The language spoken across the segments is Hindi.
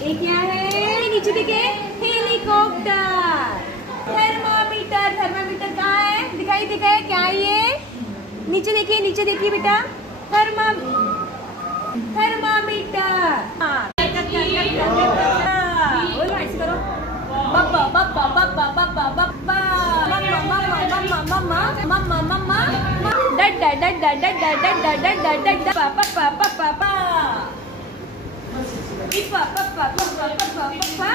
ये क्या है? नीचे देखे, हेलीकॉप्टर। थर्मामीटर, थर्मामीटर कहाँ है? दिखाई दिखाई क्या है ये? नीचे देखिए बेटा, थर्मामीटर। बोलो ऐसे करो, बब्बा बब्बा बब्बा बब्बा बब्बा, मम्मा मम्मा मम्मा मम्मा मम्मा मम्मा, डड्डा डड्डा डड्डा डड्डा डड्डा डड्डा, पापा पापा पापा, पापा पापा पापा पापा,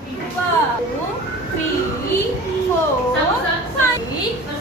1 2 3 4 5